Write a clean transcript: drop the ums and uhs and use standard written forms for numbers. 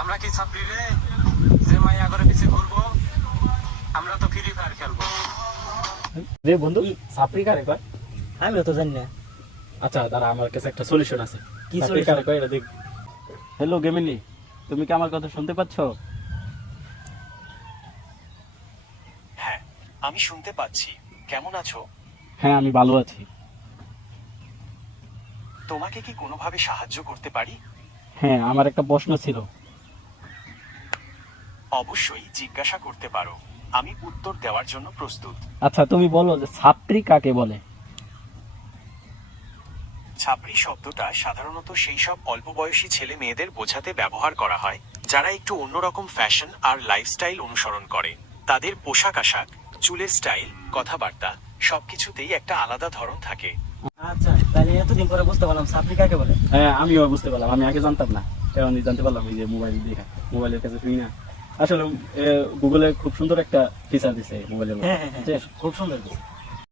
আমরা কি ছাত্রী রে যে মাইয়া করে পিছে ঘুরবো? আমরা তো ফ্রি ফায়ার খেলবো। রে বন্ধু, সাপড়ি কারে কয়? আমিও তো জানি না। আচ্ছা দাঁড়া, আমার কাছে একটা সলিউশন আছে। কি সাপড়ি solution? কারে কয় এটা দেখ। হ্যালো গেমিলি, তুমি কি আমার কথা শুনতে পাচ্ছ? হ্যাঁ, আমি শুনতে পাচ্ছি। কেমন আছো? হ্যাঁ, আমি ভালো আছি। তোমাকে কি কোনোভাবে সাহায্য করতে পারি? হ্যাঁ, আমার একটা প্রশ্ন ছিল। অবশ্যই জিজ্ঞাসা করতে পারো। আমি উত্তর দেওয়ার জন্য প্রস্তুত। আচ্ছা তুমি বলো যে ছাপড়ি কাকে বলে? ছাপড়ি শব্দটা সাধারণত সেই সব অল্প বয়সী ছেলে মেয়েদের বোঝাতে ব্যবহার করা হয় যারা একটু অন্যরকম ফ্যাশন আর লাইফস্টাইল অনুসরণ করে। তাদের পোশাক আশাক, চুলের স্টাইল, কথাবার্তা সবকিছুতেই একটা আলাদা ধরন থাকে। আচ্ছা, তাহলে এতদিন পরে বুঝতে পারলাম সাপড়ি কাকে বলে। হ্যাঁ, আমিও বুঝতে পারলাম। আমি আগে জানতাম না, এখন জানতে পারলাম এই যে মোবাইল দেখা, মোবাইলের কাছে শুনি না। আসলে গুগলে খুব সুন্দর একটা ফিচার দিছে মোবাইলের মধ্যে। হ্যাঁ, খুব সুন্দর।